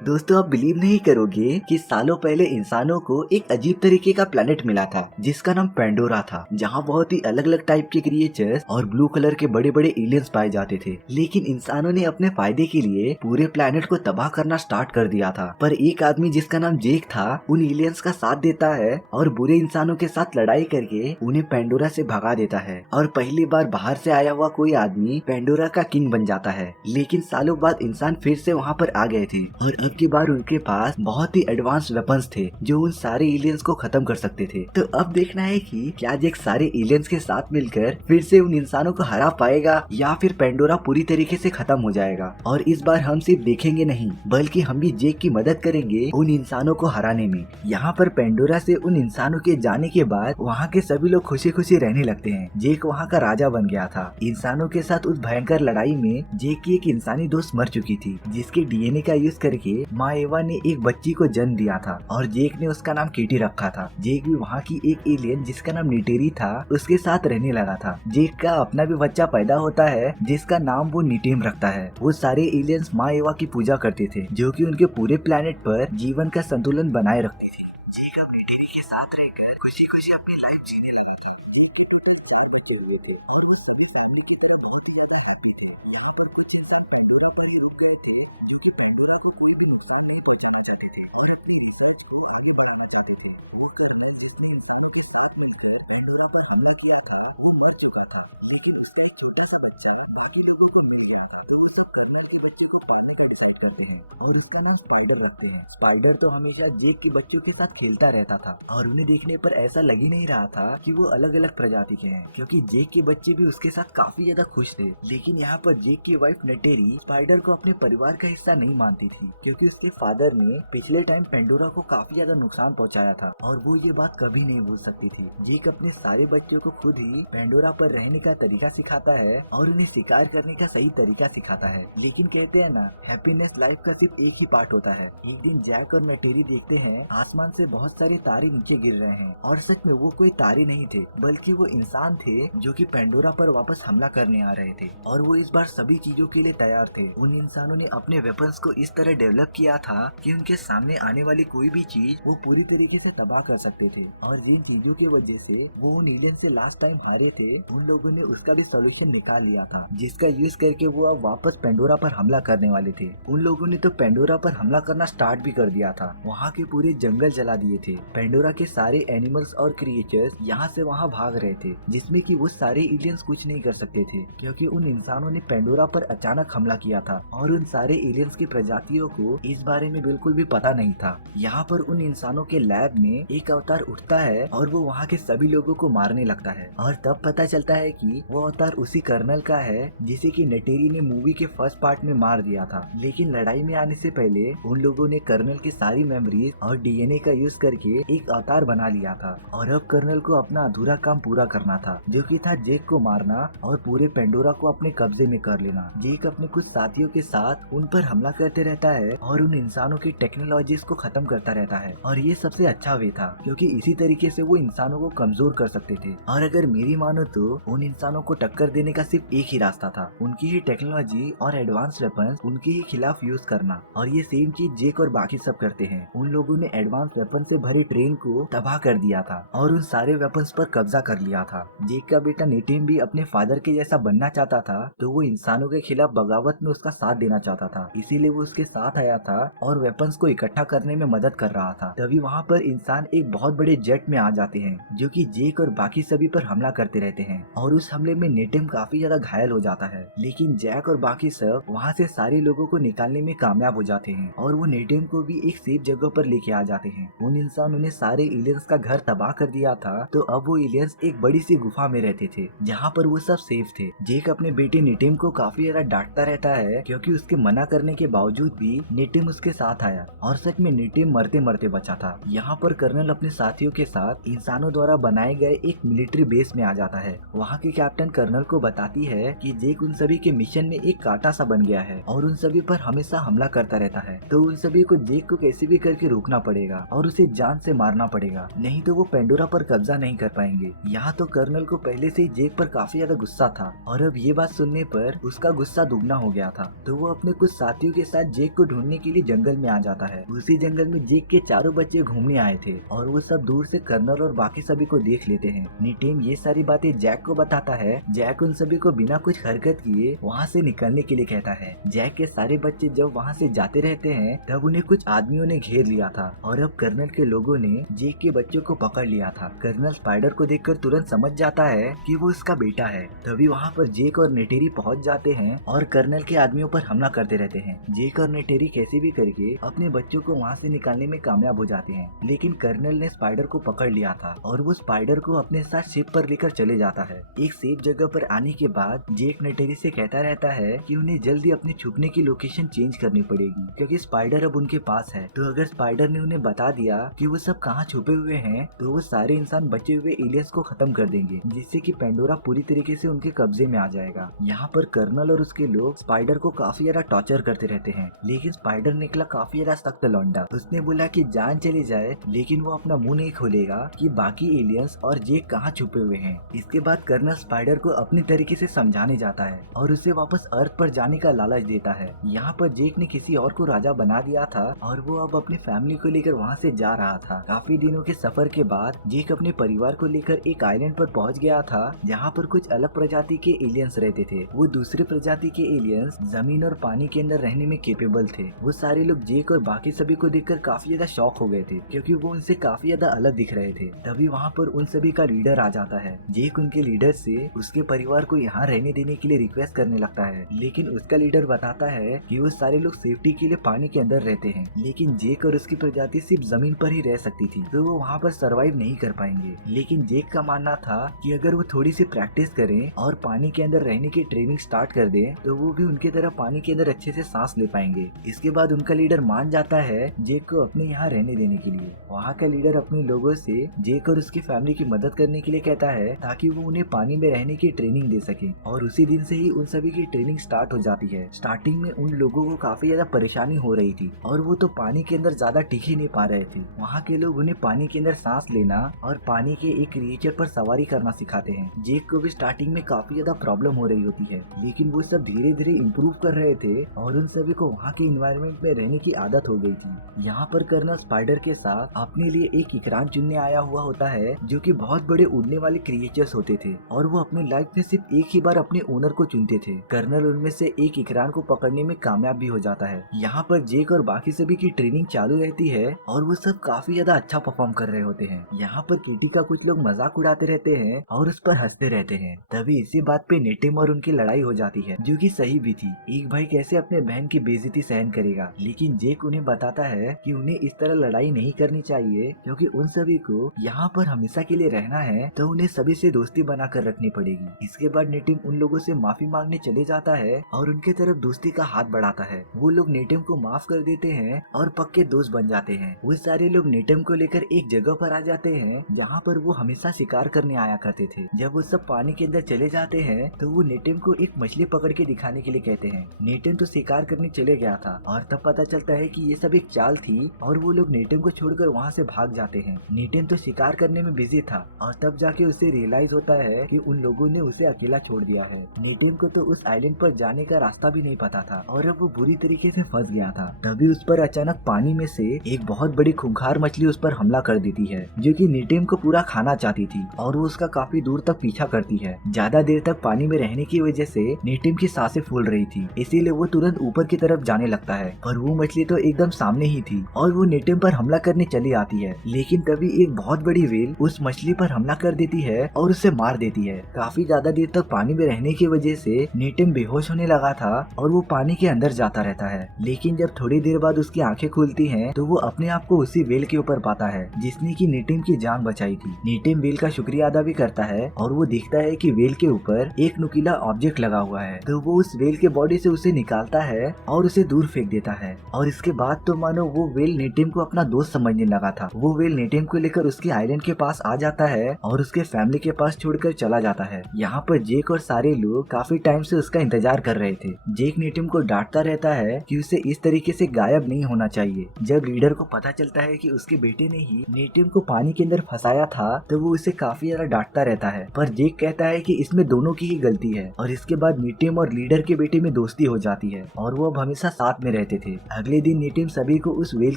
दोस्तों, आप बिलीव नहीं करोगे कि सालों पहले इंसानों को एक अजीब तरीके का प्लेनेट मिला था जिसका नाम पेंडोरा था, जहाँ बहुत ही अलग अलग टाइप के क्रिएचर्स और ब्लू कलर के बड़े बड़े एलियंस पाए जाते थे। लेकिन इंसानों ने अपने फायदे के लिए पूरे प्लेनेट को तबाह करना स्टार्ट कर दिया था। पर एक आदमी जिसका नाम जेक था उन एलियंस का साथ देता है और बुरे इंसानों के साथ लड़ाई करके उन्हें पेंडोरा से भगा देता है और पहली बार बाहर से आया हुआ कोई आदमी पेंडोरा का किंग बन जाता है। लेकिन सालों बाद इंसान फिर से वहाँ पर आ गए थे और अब की बार उनके पास बहुत ही एडवांस वेपन्स थे जो उन सारे एलियंस को खत्म कर सकते थे। तो अब देखना है कि क्या जेक सारे एलियंस के साथ मिलकर फिर से उन इंसानों को हरा पाएगा या फिर पेंडोरा पूरी तरीके से खत्म हो जाएगा। और इस बार हम सिर्फ देखेंगे नहीं बल्कि हम भी जेक की मदद करेंगे उन इंसानों को हराने में। यहाँ पर पेंडोरा से उन इंसानों के जाने के बाद वहाँ के सभी लोग खुशी खुशी रहने लगते हैं। जेक वहाँ का राजा बन गया था। इंसानों के साथ उस भयंकर लड़ाई में जेक की एक इंसानी दोस्त मर चुकी थी जिसके डीएनए का यूज करके माँ एवा ने एक बच्ची को जन्म दिया था और जेक ने उसका नाम केटी रखा था। जेक भी वहाँ की एक एलियन जिसका नाम निटेरी था उसके साथ रहने लगा था। जेक का अपना भी बच्चा पैदा होता है जिसका नाम वो निटेम रखता है। वो सारे एलियंस माँ एवा की पूजा करते थे जो कि उनके पूरे प्लेनेट पर जीवन का संतुलन बनाए रखती थी। जेक अब निटेरी के साथ रहकर खुशी खुशी अपनी लाइफ जीने लगा था। जेक के टोटल 4 बच्चे हुए थे और वो सभी फैमिली की तरह बहुत ही ज्यादा हैप्पी थे। यहाँ पर कुछ इंसान पेंडोरा पर ही रुक गए थे जो कि पेंडोरा को कोई भी नुकसान नहीं पहुंचाना चाहते थे और अपनी रिसर्च को आगे बढ़ाना चाहते थे। वो कर्नल जिसने इंसानों के साथ मिलकर पेंडोरा पर हमला किया था वो मर चुका था, लेकिन उसका एक छोटा सा बच्चा बाकी लोगों को मिल गया था। तो वो सब कर्नल के बच्चे को पालने का डिसाइड करते हैं और उसका नाम स्पाइडर रखते हैं। स्पाइडर तो हमेशा जेक के बच्चों के साथ खेलता रहता था और उन्हें देखने पर ऐसा लग ही नहीं रहा था कि वो अलग अलग प्रजाति के हैं, क्योंकि जेक के बच्चे भी उसके साथ काफी ज्यादा खुश थे। लेकिन यहाँ पर जेक की वाइफ नटेरी स्पाइडर को अपने परिवार का हिस्सा नहीं मानती थी, क्योंकि उसके फादर ने पिछले टाइम पेंडोरा को काफी ज्यादा नुकसान पहुंचाया था और वो ये बात कभी नहीं भूल सकती थी। जेक अपने सारे बच्चों को खुद ही पेंडोरा पर रहने का तरीका सिखाता है और उन्हें शिकार करने का सही तरीका सिखाता है। लेकिन कहते हैं ना, हैप्पीनेस लाइफ का सिर्फ एक ही पार्ट होता है। एक दिन जैक और नटेरी देखते हैं आसमान से बहुत सारे तारे नीचे गिर रहे हैं और सच में वो कोई तारे नहीं थे बल्कि वो इंसान थे जो कि पेंडोरा पर वापस हमला करने आ रहे थे और वो इस बार सभी चीजों के लिए तैयार थे। उन इंसानों ने अपने वेपन्स को इस तरह डेवलप किया था कि उनके सामने आने वाली कोई भी चीज वो पूरी तरीके से तबाह कर सकते थे। और जिन चीजों की वजह से वो उन एलियन से लास्ट टाइम हारे थे उन लोगों ने उसका भी सोल्यूशन निकाल लिया था, जिसका यूज करके वो अब वापस पेंडोरा पर हमला करने वाले थे। उन लोगों ने तो पेंडोरा पर हमला करना स्टार्ट भी कर दिया था। वहाँ के पूरे जंगल जला दिए थे। पेंडोरा के सारे एनिमल्स और क्रिएचर्स यहाँ से वहाँ भाग रहे थे, जिसमें कि वो सारे एलियंस कुछ नहीं कर सकते थे क्योंकि उन इंसानों ने पेंडोरा पर अचानक हमला किया था और उन सारे एलियंस की प्रजातियों को इस बारे में बिल्कुल भी पता नहीं था। यहाँ पर उन इंसानों के लैब में एक अवतार उठता है और वो वहाँ के सभी लोगों को मारने लगता है और तब पता चलता है कि वो अवतार उसी कर्नल का है जिसे कि नटेरी ने मूवी के फर्स्ट पार्ट में मार दिया था। लेकिन लड़ाई में आने से पहले उन लोगों ने कर्नल की सारी मेमोरीज और डीएनए का यूज करके एक अवतार बना लिया था और अब कर्नल को अपना अधूरा काम पूरा करना था, जो कि था जेक को मारना और पूरे पेंडोरा को अपने कब्जे में कर लेना। जेक अपने कुछ साथियों के साथ उन पर हमला करते रहता है और उन इंसानों की टेक्नोलॉजीज को खत्म करता रहता है और ये सबसे अच्छा वे था क्योंकि इसी तरीके से वो इंसानों को कमजोर कर सकते थे। और अगर मेरी मानो तो उन इंसानों को टक्कर देने का सिर्फ एक ही रास्ता था, उनकी ही टेक्नोलॉजी और एडवांस वेपन्स उनके ही खिलाफ यूज करना। और ये सेम चीज जेक और बाकी सब करते हैं। उन लोगों ने एडवांस वेपन से भरे ट्रेन को तबाह कर दिया था और उन सारे वेपन्स पर कब्जा कर लिया था। जेक का बेटा नेटिम भी अपने फादर के जैसा बनना चाहता था, तो वो इंसानों के खिलाफ बगावत में उसका साथ देना चाहता था, इसीलिए वो उसके साथ आया था और वेपन्स को इकट्ठा करने में मदद कर रहा था। तभी वहाँ पर इंसान एक बहुत बड़े जेट में आ जाते हैं जो कि जेक और बाकी सभी पर हमला करते रहते हैं और उस हमले में नेटिम काफी ज्यादा घायल हो जाता है। लेकिन जैक और बाकी सब वहाँ से सारे लोगों को निकालने में कामयाब हो जाते हैं और वो नेटिम को भी एक सेफ जगह पर लेके आ जाते हैं। उन इंसानों ने सारे एलियंस का घर तबाह कर दिया था, तो अब वो एलियंस एक बड़ी सी गुफा में रहते थे जहाँ पर वो सब सेफ थे। जेक अपने बेटे नेटिम को काफी ज्यादा डांटता रहता है क्योंकि उसके मना करने के बावजूद भी नेटिम उसके साथ आया और सच में नेटिम मरते मरते बचा था। यहाँ पर कर्नल अपने साथियों के साथ इंसानों द्वारा बनाए गए एक मिलिट्री बेस में आ जाता है। वहाँ के कैप्टन कर्नल को बताती है कि जेक उन सभी के मिशन में एक कांटा सा बन गया है और उन सभी पर हमेशा हमला करता रहता है, तो उन सभी को जेक को कैसे भी करके रोकना पड़ेगा और उसे जान से मारना पड़ेगा, नहीं तो वो पेंडोरा पर कब्जा नहीं कर पाएंगे। यहाँ तो कर्नल को पहले से ही जेक पर काफी ज्यादा गुस्सा था और अब ये बात सुनने पर उसका गुस्सा दुगना हो गया था, तो वो अपने कुछ साथियों के साथ जेक को ढूंढने भागने के लिए जंगल में आ जाता है। उसी जंगल में जेक के चारों बच्चे घूमने आए थे और वो सब दूर से कर्नल और बाकी सभी को देख लेते हैं। निटिम ये सारी बातें जैक को बताता है। जैक उन सभी को बिना कुछ हरकत किए वहाँ से निकलने के लिए कहता है। जैक के सारे बच्चे जब वहाँ से जाते रहते हैं तब उन्हें कुछ आदमियों ने घेर लिया था और अब कर्नल के लोगों ने जेक के बच्चों को पकड़ लिया था। कर्नल स्पाइडर को देखकर तुरंत समझ जाता है कि वो उसका बेटा है। तभी वहाँ पर जेक और नेटेरी पहुँच जाते हैं और कर्नल के आदमियों पर हमला करते रहते हैं। जेक और नेटेरी कैसे भी करके अपने बच्चों को वहाँ से निकालने में कामयाब हो जाते हैं, लेकिन कर्नल ने स्पाइडर को पकड़ लिया था और वो स्पाइडर को अपने साथ शिप पर लेकर चले जाता है। एक सेफ जगह पर आने के बाद जेक नेटेरी से कहता रहता है कि उन्हें जल्दी अपने छुपने की लोकेशन चेंज करनी पड़ेगी क्योंकि स्पाइडर अब उनके पास है। तो अगर स्पाइडर ने उन्हें बता दिया कि वो सब कहाँ छुपे हुए हैं तो वो सारे इंसान बचे हुए एलियंस को खत्म कर देंगे, जिससे कि पेंडोरा पूरी तरीके से उनके कब्जे में आ जाएगा। यहाँ पर कर्नल और उसके लोग स्पाइडर को काफी ज्यादा टॉर्चर करते रहते हैं, लेकिन स्पाइडर निकला काफी ज्यादा सख्त लौंडा। उसने बोला कि जान चली जाए लेकिन वो अपना मुंह नहीं खोलेगा कि बाकी एलियंस और जेक कहाँ छुपे हुए हैं। इसके बाद कर्नल स्पाइडर को अपनी तरीके से समझाने जाता है और उसे वापस अर्थ पर जाने का लालच देता है। यहाँ पर जेक ने किसी और को राजा बना दिया था और वो अब अपनी फैमिली को लेकर वहाँ से जा रहा था। काफी दिनों के सफर के बाद जेक अपने परिवार को लेकर एक आइलैंड पर पहुँच गया था जहाँ पर कुछ अलग प्रजाति के एलियंस रहते थे। वो दूसरे प्रजाति के एलियंस जमीन और पानी के अंदर रहने में केपेबल थे। वो सारे लोग जेक और बाकी सभी को देखकर काफी ज्यादा शॉक हो गए थे क्योंकि वो उनसे काफी ज्यादा अलग दिख रहे थे। तभी वहाँ पर उन सभी का लीडर आ जाता है। जेक उनके लीडर से उसके परिवार को यहाँ रहने देने के लिए रिक्वेस्ट करने लगता है, लेकिन उसका लीडर बताता है कि वो सारे लोग सेफ्टी के लिए पानी के अंदर रहते हैं, लेकिन जेक और उसकी प्रजाति सिर्फ जमीन पर ही रह सकती थी तो वो वहाँ पर सरवाइव नहीं कर पाएंगे। लेकिन जेक का मानना था कि अगर वो थोड़ी सी प्रैक्टिस करें और पानी के अंदर रहने की ट्रेनिंग स्टार्ट कर दें तो वो भी उनकी तरह पानी के अंदर अच्छे से सांस ले पाएंगे। इसके बाद उनका लीडर मान जाता है जेक को अपने यहाँ रहने देने के लिए। वहाँ का लीडर अपने लोगों से जेक और उसकी फैमिली की मदद करने के लिए कहता है ताकि वो उन्हें पानी में रहने की ट्रेनिंग दे सके और उसी दिन से ही उन सभी की ट्रेनिंग स्टार्ट हो जाती है। स्टार्टिंग में उन लोगों को काफी ज्यादा परेशानी हो रही थी और वो तो पानी के अंदर ज्यादा टिक ही नहीं पा रहे थे। वहाँ के लोग उन्हें पानी के अंदर सांस लेना और पानी के एक क्रिएचर पर सवारी करना सिखाते हैं। जेक को भी स्टार्टिंग में काफी ज्यादा प्रॉब्लम हो रही होती है, लेकिन वो सब धीरे धीरे इम्प्रूव कर रहे थे और उन सभी को वहाँ के एनवायरनमेंट में रहने की आदत हो गई थी। यहाँ पर कर्नल स्पाइडर के साथ अपने लिए एक इकरान चुनने आया हुआ होता है जो कि बहुत बड़े उड़ने वाले क्रिएचर्स होते थे और वो अपनी लाइफ में सिर्फ एक ही बार अपने ओनर को चुनते थे। कर्नल उनमें से एक इकरान को पकड़ने में कामयाब भी हो जाता है। यहाँ पर जेक और बाकी सभी की ट्रेनिंग चालू रहती है और वो सब काफी ज्यादा अच्छा परफॉर्म कर रहे होते हैं। यहाँ पर किटी का कुछ लोग मजाक उड़ाते रहते हैं और उस पर हंसते रहते हैं। तभी इसी बात पे नेटिम और उनकी लड़ाई हो जाती है जो कि सही भी थी। एक भाई कैसे अपने बहन की बेइज्जती सहन करेगा, लेकिन जेक उन्हें बताता है कि उन्हें इस तरह लड़ाई नहीं करनी चाहिए क्योंकि उन सभी को यहाँ पर हमेशा के लिए रहना है तो उन्हें सभी से दोस्ती बना कर रखनी पड़ेगी। इसके बाद नेटिम उन लोगों से माफी मांगने चले जाता है और उनके तरफ दोस्ती का हाथ बढ़ाता है। वो लोग नेटिम को माफ कर देते हैं और पक्के दोस्त बन जाते हैं। वो सारे लोग नेटिम को लेकर एक जगह पर आ जाते हैं जहाँ पर वो हमेशा शिकार करने आया करते थे। जब वो सब पानी के अंदर चले जाते हैं तो वो नेटिम को एक मछली पकड़ के दिखाने के लिए कहते हैं। नेटिम तो शिकार करने चले गया था और तब पता चलता है कि ये सब एक चाल थी और वो लोग नेटिम को छोड़कर वहाँ से भाग जाते हैं। नेटिम तो शिकार करने में बिजी था और तब जाके उसे रियलाइज होता है कि उन लोगों ने उसे अकेला छोड़ दिया है। नेटिम को तो उस आइलैंड पर जाने का रास्ता भी नहीं पता था और अब वो बुरी तरीके से फंस गया था। तभी उस पर अचानक पानी में से एक बहुत बड़ी खूंखार मछली उस पर हमला कर देती है जो कि नेटिम को पूरा खाना चाहती थी और वो उसका काफी दूर तक पीछा करती है। ज्यादा देर तक पानी में रहने की वजह से नेटिम की सांसें फूल रही थी, इसीलिए वो तुरंत ऊपर की तरफ जाने लगता है। पर वो मछली तो एकदम सामने ही थी और वो नेटिम पर हमला करने चली आती है, लेकिन तभी एक बहुत बड़ी व्हेल उस मछली पर हमला कर देती है और उसे मार देती है। काफी ज्यादा देर तक पानी में रहने की वजह से नेटिम बेहोश होने लगा था और वो पानी के अंदर जाता रहता है, लेकिन जब थोड़ी देर बाद उसकी आंखें खुलती हैं तो वो अपने आप को उसी व्हेल के ऊपर पाता है जिसने की नेटिम की जान बचाई थी। नेटिम व्हेल का शुक्रिया अदा भी करता है और वो देखता है कि व्हेल के ऊपर एक नुकीला ऑब्जेक्ट लगा हुआ है, तो वो उस व्हेल के बॉडी से उसे निकालता है और उसे दूर फेंक देता है। और इसके बाद तो मानो वो व्हेल नेटिम को अपना दोस्त समझने लगा था। वो व्हेल नेटिम को लेकर उसके आइलैंड के पास आ जाता है और उसके फैमिली के पास छोड़कर चला जाता है। यहाँ पर जेक और सारे लोग काफी टाइम से उसका इंतजार कर रहे थे। जेक नेटिम को डांटता रहता है कि उसे इस तरीके से गायब नहीं होना चाहिए। जब लीडर को पता चलता है कि उसके बेटे ने ही नेटिम को पानी के अंदर फंसाया था तो वो उसे काफी ज्यादा डांटता रहता है, पर जेक कहता है कि इसमें दोनों की ही गलती है। और इसके बाद नेटिम और लीडर के बेटे में दोस्ती हो जाती है और वो अब हमेशा साथ में रहते थे। अगले दिन नेटिम सभी को उस वेल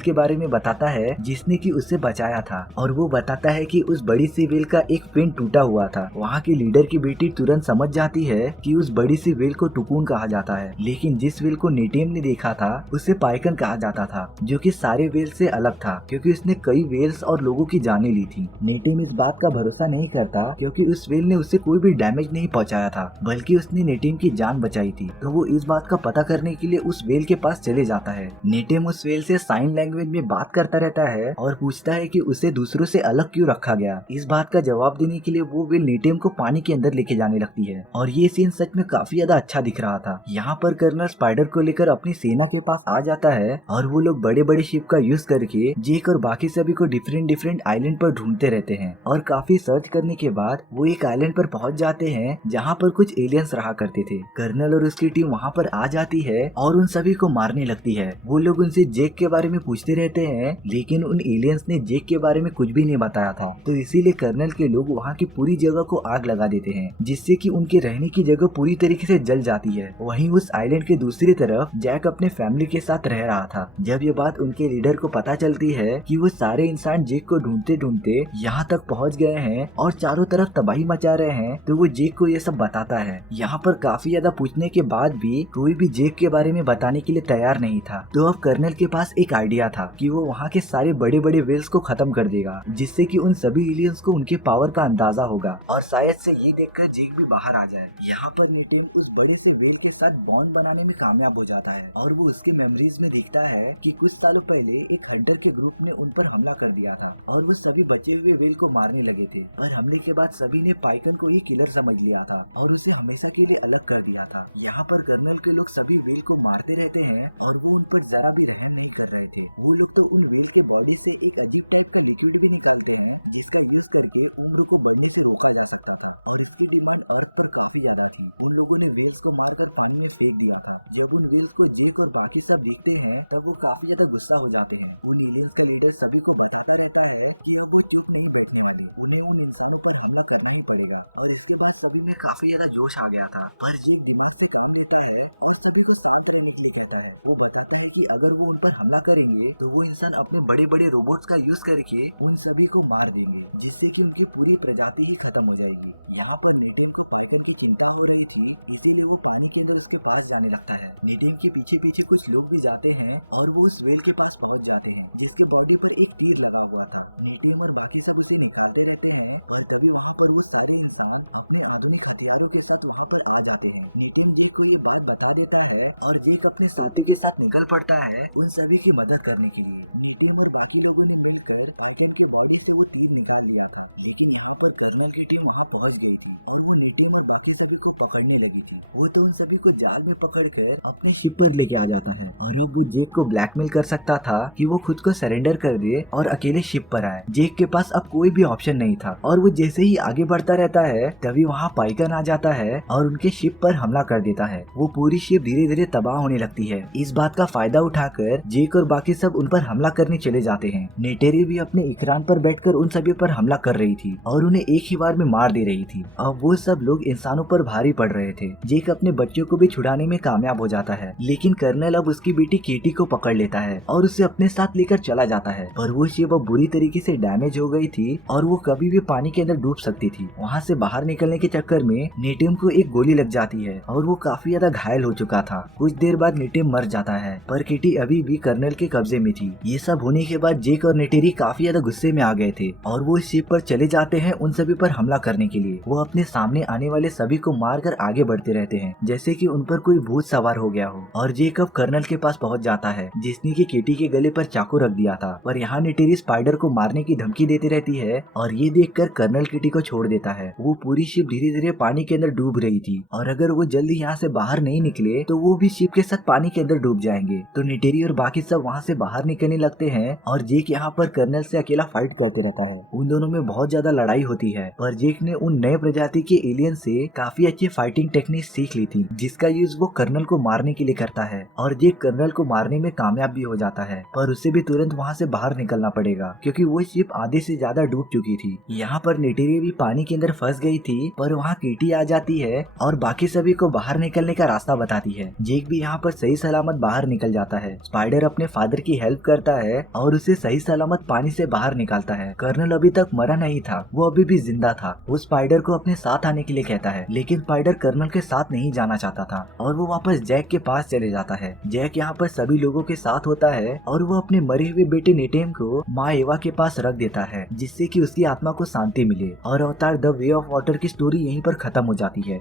के बारे में बताता है जिसने कि उसे बचाया था, और वो बताता है कि उस बड़ी सी वेल का एक फिन टूटा हुआ था। वहाँ की लीडर की बेटी तुरंत समझ जाती है कि उस बड़ी सी वेल को टुकून कहा जाता है, लेकिन जिस वेल को नेटिम ने देखा था उसे पाइकन कहा जाता था, जो कि सारे वेल से अलग था क्योंकि उसने कई वेल्स और लोगों की जाने ली थी। नेटिम इस बात का भरोसा नहीं करता क्योंकि उस वेल ने उसे कोई भी डैमेज नहीं पहुंचाया था, बल्कि उसने नेटिम की जान बचाई थी। तो वो इस बात का पता करने के लिए उस वेल के पास चले जाता है। नेटिम उस वेल से साइन लैंग्वेज में बात करता रहता है और पूछता है कि उसे दूसरों से अलग क्यों रखा गया। इस बात का जवाब देने के लिए वो वेल नेटिम को पानी के अंदर लेके जाने लगती है, और ये सीन सच में काफी ज्यादा अच्छा दिख रहा था। यहाँ पर कर्नल स्पाइडर को लेकर अपनी सेना के पास आ जाता है, और वो लोग बड़े बड़े शिप का यूज करके जेक और बाकी सभी को डिफरेंट आइलैंड पर ढूंढते रहते हैं। और काफी सर्च करने के बाद वो एक आइलैंड पर पहुंच जाते हैं जहाँ पर कुछ एलियंस रहा करते थे। कर्नल और उसकी टीम वहाँ पर आ जाती है और उन सभी को मारने लगती है। वो लोग उनसे जेक के बारे में पूछते रहते हैं, लेकिन उन एलियंस ने जेक के बारे में कुछ भी नहीं बताया था, तो इसीलिए कर्नल के लोग वहाँ की पूरी जगह को आग लगा देते हैं, जिससे कि उनके रहने की जगह पूरी तरीके से जल जाती है। वहीं उस आइलैंड के दूसरी तरफ जैक अपने फैमिली के साथ रह रहा था। जब ये बात उनके लीडर को पता चलती है कि वो सारे इंसान जेक को ढूंढते ढूंढते यहाँ तक पहुँच गए हैं और चारों तरफ तबाही मचा रहे हैं, तो वो जेक को ये सब बताता है। यहाँ पर काफी ज्यादा पूछने के बाद भी कोई भी जेक के बारे में बताने के लिए तैयार नहीं था। तो अब कर्नल के पास एक आइडिया था कि वो वहाँ के सारे बड़े बड़े वेल्स को खत्म कर देगा, जिससे कि उन सभी एलियंस को उनके पावर का अंदाजा होगा, और शायद से ये देखकर जेक भी बाहर आ जाए। यहाँ पर नेटिम उस बड़े से वेल के साथ बॉन्ड बनाने में कामयाब हो जाता है, और वो उसके मेमोरीज में देखता है कि कुछ सालों पहले एक हंटर के ग्रुप ने उन पर हमला कर दिया था और वो सभी बचे हुए वेल को मारने लगे थे, पर हमले के बाद सभी ने पाइकन को ही किलर समझ लिया था और उसे हमेशा के लिए अलग कर दिया था। यहाँ पर कर्नल के लोग सभी वेल को मारते रहते हैं और वो उन पर जरा भी रहम नहीं कर रहे थे। वो लोग तो उन वेल के बॉडी से एक अजीब टाइप का लिक्विड भी निकालते हैं, जिसका यूज करके उम्र को बढ़ने से रोका जा सकता था, और इसकी डिमांड अर्थ पर काफी ज्यादा थी। उन लोगों ने वेल्स को मारकर पानी में फेंक दिया था। जब उन वेल्स को जेक और बाकी सब देखते हैं तब वो काफी ज्यादा गुस्सा हो जाते हैं। उन एलियंस का लीडर सभी को बताता रहता है कि अब वो चुप नहीं बैठने वाले, उन्हें उन इंसानों पर हमला करना ही पड़ेगा। और इसके बाद सभी में काफी ज्यादा जोश आ गया था, पर जेक दिमाग से काम लेता है और सभी को शांत रहने के लिए कहता है। वो बताता है कि अगर वो उन पर हमला करेंगे तो वो इंसान अपने बड़े बड़े रोबोट्स का यूज करके उन सभी को मार देंगे, जिससे कि उनकी पूरी प्रजाति ही खत्म हो जाएगी। यहाँ पर नेटिम को पाइकन की चिंता हो रही थी, इसीलिए वो पानी के अंदर उसके पास जाने लगता है। नेटिम के पीछे पीछे कुछ लोग भी जाते हैं और वो उस वेल के पास पहुँच जाते हैं, जिसके बॉडी पर एक तीर लगा हुआ था। नेटिम और बाकी सब उसे निकालते रहते हैं, पर तभी वहाँ पर वो सारे इंसान अपने आधुनिक हथियारों के साथ वहाँ पर आ जाते हैं। नेटिम जेक को ये बात बता देता है और जेक अपने साथियों के साथ निकल पड़ता है उन सभी की मदद करने के लिए। नेटिम और बाकी लोगों ने मिलकर पाइकन के बॉडी से वो तीर निकाल लिया था, लेकिन यहाँ पर कर्नल की टीम वहाँ पहुँच गई थी और वो नेटिम और बाकी सभी को पकड़ने लगी थी। वो तो उन सभी को जाल में पकड़कर अपने शिप पर लेके आ जाता है, और अब वो जेक को ब्लैकमेल कर सकता था कि वो खुद को सरेंडर कर दे और अकेले शिप पर आए। जेक के पास अब कोई भी ऑप्शन नहीं था, और वो जैसे ही आगे बढ़ता रहता है तभी वहाँ पाइकन आ जाता है और उनके शिप पर हमला कर देता है। वो पूरी शिप धीरे धीरे तबाह होने लगती है। इस बात का फायदा उठाकर जेक और बाकी सब उन पर हमला करने चले जाते हैं। नेटेरी भी अपने इकरान पर बैठकर उन सभी पर हमला कर रही थी और उन्हें एक ही बार में मार दे रही थी। अब वो सब लोग इंसानों पर भारी पड़ रहे थे। जेक अपने बच्चों को भी छुड़ाने में कामयाब हो जाता है, लेकिन कर्नल अब उसकी बेटी केटी को पकड़ लेता है और उसे अपने साथ लेकर चला जाता है। पर वो शिप अब बुरी तरीके से डैमेज हो गई थी और वो कभी भी पानी के अंदर डूब सकती थी। वहाँ से बाहर निकलने के चक्कर में नेटिम को एक गोली लग जाती है और वो काफी ज्यादा घायल हो चुका था। कुछ देर बाद नेटिम मर जाता है, पर केटी अभी भी कर्नल के कब्जे में थी। ये सब होने के बाद जेक और नेटेरी काफी ज्यादा गुस्से में आ गए थे और वो शिप पर चले जाते हैं उन सभी पर हमला करने के लिए। वो अपने सामने आने वाले सभी को मारकर आगे बढ़ते रहते हैं, जैसे कि उन पर कोई भूत सवार हो गया हो। और जेक अब कर्नल के पास पहुंच जाता है, जिसने की केटी के गले पर चाकू रख दिया था। पर यहाँ नेटेरी स्पाइडर को मारने की धमकी देती रहती है और ये देखकर कर्नल केटी को छोड़ देता है। वो पूरी शिप धीरे धीरे पानी के अंदर डूब रही थी और अगर वो जल्दी यहाँ से बाहर नहीं निकले तो वो भी शिप के साथ पानी के अंदर डूब जाएंगे। तो नेटेरी और बाकी सब वहाँ से बाहर निकलने लगते हैं और जेक यहाँ पर कर्नल से अकेला फाइट करते रहता है। उन दोनों में बहुत ज्यादा लड़ाई होती है, पर जेक ने उन नए प्रजाति के एलियन से काफी अच्छी फाइटिंग टेक्निक सीख ली थी, जिसका यूज वो कर्नल को मारने के लिए करता है। और जेक कर्नल को मारने में कामयाब भी हो जाता है, पर उसे भी तुरंत वहाँ से बाहर निकलना पड़ेगा क्योंकि वो शिप आधे से ज्यादा डूब चुकी थी। यहाँ पर नेटेरी भी पानी के अंदर फंस गई थी, पर वहाँ केटी आ जाती है और बाकी सभी को बाहर निकलने का रास्ता बताती है। जेक भी यहाँ पर सही सलामत सलामत बाहर निकल जाता है। स्पाइडर अपने फादर की हेल्प करता है और उसे सही सलामत पानी से बाहर निकालता है। कर्नल अभी तक मरा नहीं था, वो अभी भी जिंदा था। वो स्पाइडर को अपने साथ आने के लिए कहता है, लेकिन स्पाइडर कर्नल के साथ नहीं जाना चाहता था और वो वापस जैक के पास चले जाता है। जैक यहाँ पर सभी लोगों के साथ होता है और वो अपने मरे हुए बेटे नेटेम को माँ एवा के पास रख देता है, जिससे कि उसकी आत्मा को शांति मिले। और अवतार द वे ऑफ वाटर की स्टोरी यहीं पर खत्म हो जाती है।